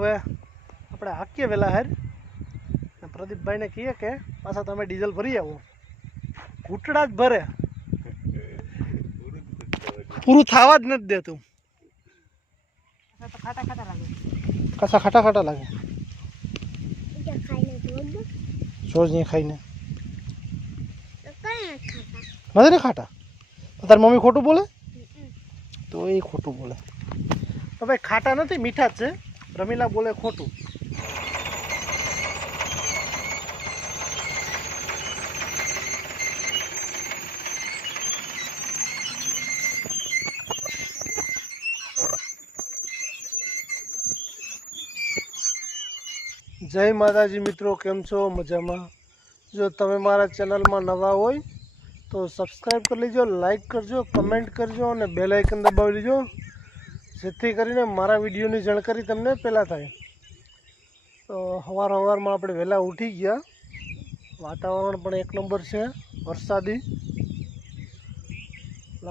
હવે આપણે હાકીએ વહેલા હાર પ્રદીપભાઈને કહીએ કે પાછા તમે ડીઝલ ભરી આવો. ઘૂંટડા જ ભરે, પૂરું થવા જ નથી દેતું. કસા ખાટા ખાટા લાગે સોજ નહીં ખાઈને નથી ને ખાટા. તારી મમ્મી ખોટું બોલે તો એ ખોટું બોલે. તો ભાઈ ખાટા નથી, મીઠા જ છે. રમીલા બોલે ખોટું. જય માતાજી મિત્રો, કેમ છો? મજામાં? જો તમે મારા ચેનલમાં નવા હોય તો સબસ્ક્રાઈબ કરી લેજો, લાઈક કરજો, કમેન્ટ કરજો અને બેલ આઇકન દબાવી લેજો, જેથી કરીને મારા વિડીયોની જાણકારી તમને પહેલાં થાય. તો સવારમાં આપણે વહેલા ઉઠી ગયા. વાતાવરણ પણ એક નંબર છે, વરસાદી.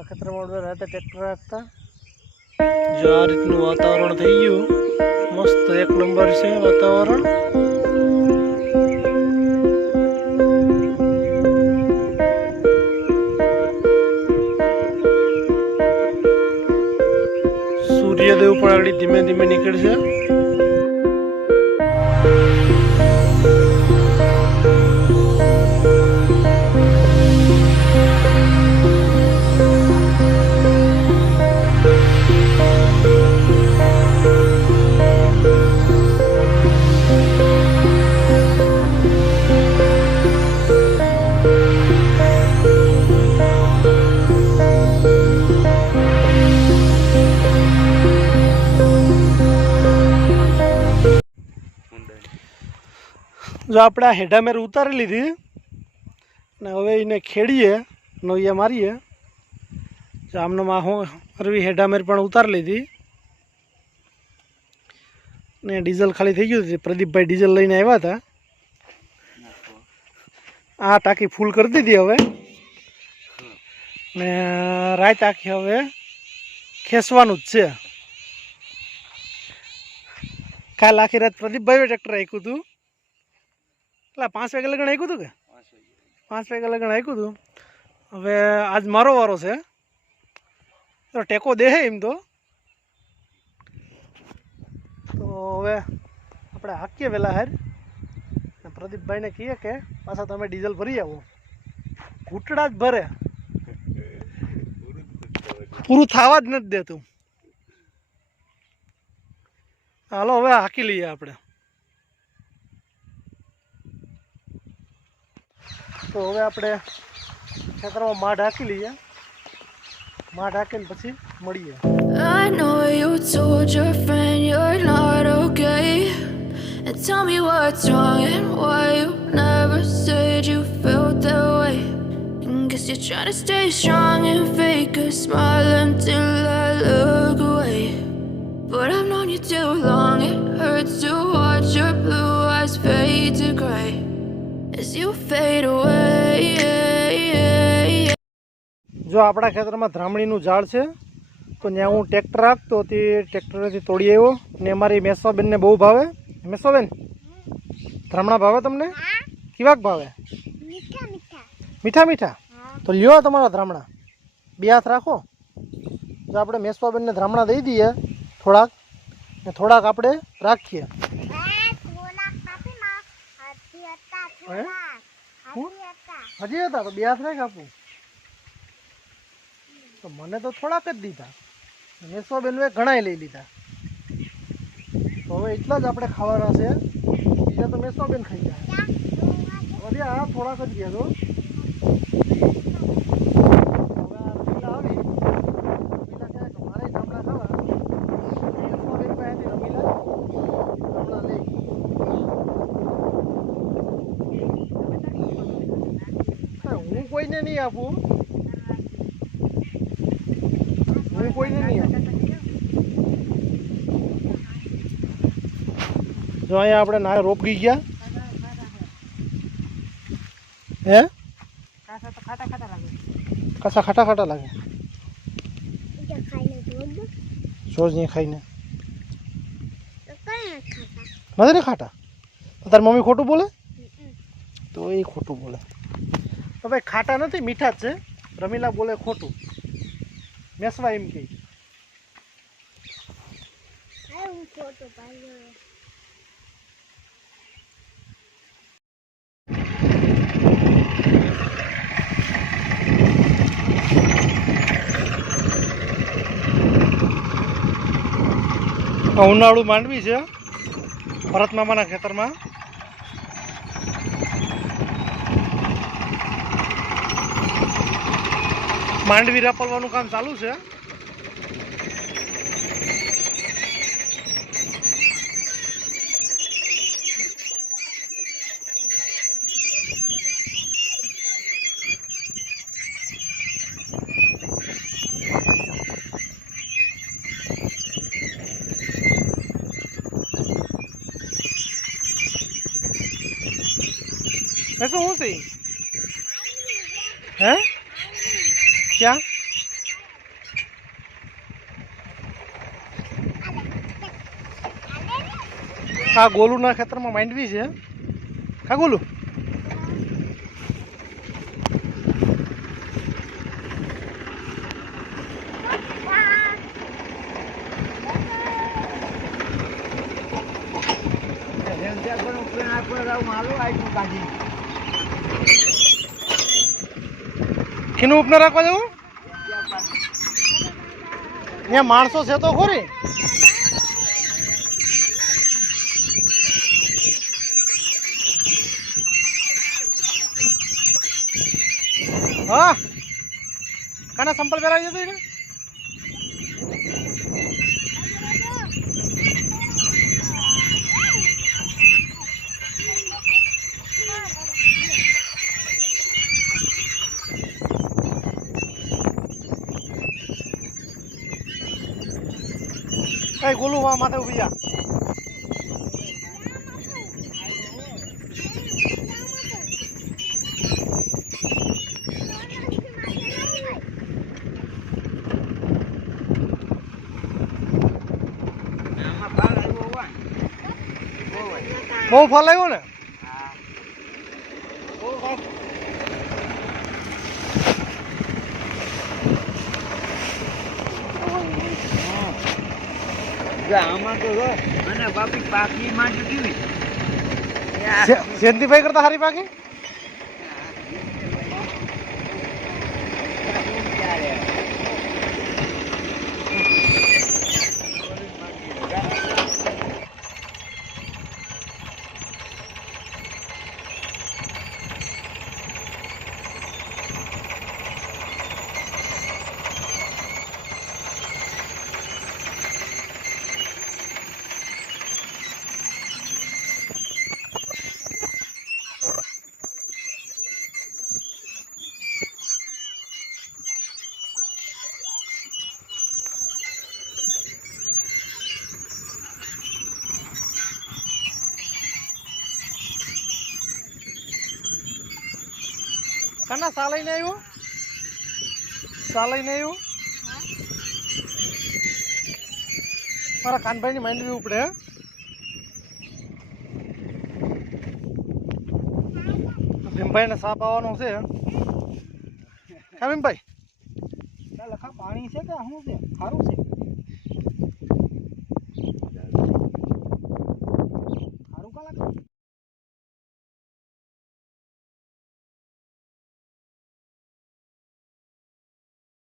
ખેતરમાં રાતે ટ્રેક્ટર રાખતા. જો આ રીતનું વાતાવરણ થઈ ગયું, મસ્ત એક નંબર છે વાતાવરણ. સૂર્યદેવ પણ આગળ ધીમે ધીમે નીકળશે. જો આપણે આ હેડામેર ઉતારી લીધી ને હવે એને ખેડીએ, નોયા મારીએ. જો આમનામાં હું અરવી હેડામેર પણ ઉતારી લીધી ને ડીઝલ ખાલી થઈ ગયું હતું. પ્રદીપભાઈ ડીઝલ લઈને આવ્યા હતા. આ ટાંકી ફૂલ કરી દીધી હવે ને રાત આખી હવે ખેંચવાનું જ છે. કાલ આખી રાત પ્રદીપભાઈએ ટ્રેક્ટર આખ્યું હતું. 5 વાગે લગન આખ્યું હતું કે 5 વાગે લગન આખ્યું હતું. હવે આજ મારો વારો છે તો ટેકો દે એમ તો હવે આપણે હાકીએ વહેલા હાર. પ્રદીપભાઈને કહીએ કે પાછા તમે ડીઝલ ભરી આવો. ઘૂંટડા જ ભરે, પૂરું થવા જ નથી દેતું. હાલો હવે હાકી લઈએ આપણે. તો હવે આપણે ખેતરમાં માઢ હાકી લઈએ. માઢ હાકીને પછી મળીએ. I know you told your friend you're not okay, and tell me what's wrong and why you never said you felt that way. And guess you're trying to stay strong and fake a smile until I look away. But I've known you too long, it hurts to watch your blue eyes fade to gray as you fade away. જો આપણા ખેતરમાં ધામણીનું ઝાડ છે તો ત્યાં હું tractor રાખતો તે ટ્રેક્ટરથી તોડી આવ્યો ને અમારી મેસવાબેનને બહુ ભાવે. મેસવાબેન, ધામણા ભાવે તમને? કેવાક ભાવે? મીઠા મીઠા. તો લ્યો તમારા ધામણા, 2 હાથ રાખો. જો આપણે મેસવાબેનને ધામણા દઈ દઈએ થોડાક ને થોડાક આપણે રાખીએ. હજી હતા તો 2 હાથ રાખ આપું. તો મને તો થોડાક જ દીધા, મેસવાબેનને ઘણાય લઈ લીધા. તો હવે એટલા જ આપણે ખાવાના છે, બીજા તો મેસવાબેન ખાઈ જાય. હવે આ થોડાક જ ગયા તો હું કોઈને નહીં આપું, હું કોઈને નહીં આપું. જો અહીંયા આપણે ના રોપી ગયા. હે કસા ખાટા ખાટા લાગે સોજ નહીં ખાઈને નથી ખાટા તો તારી મમ્મી ખોટું બોલે તો એ ખોટું બોલે તો ભાઈ ખાટા નથી મીઠા જ છે રમીલા બોલે ખોટું મેસવા એમ કે ઉનાળુ માંડવી છે ભરત મામાના ખેતરમાં માંડવી રપલવાનું કામ ચાલુ છે ऐसा हो सही है क्या हाँ गोलू ना खेतर में मांडवी है हाँ गोलू किनु उपने राखवा जाऊ यहाँ माणसो से तो खोरी हाँ कना संपल पेरा जतो इने ए गोलू वहां माथे उभी जा બહુ ફળ આવ્યો ને આમાં તો અને બાપી પાકી માંડી કેવી જયંતિભાઈ કરતા હારી પાકી कना सालाई नहीं आयो सालाई नहीं आयो मारा कानभाई ની માંડવી ઉપડે ભીમભાઈ ને સાપ આવવાનો છે હા ભીમભાઈ લખા પાણી છે કે શું છે સારું છે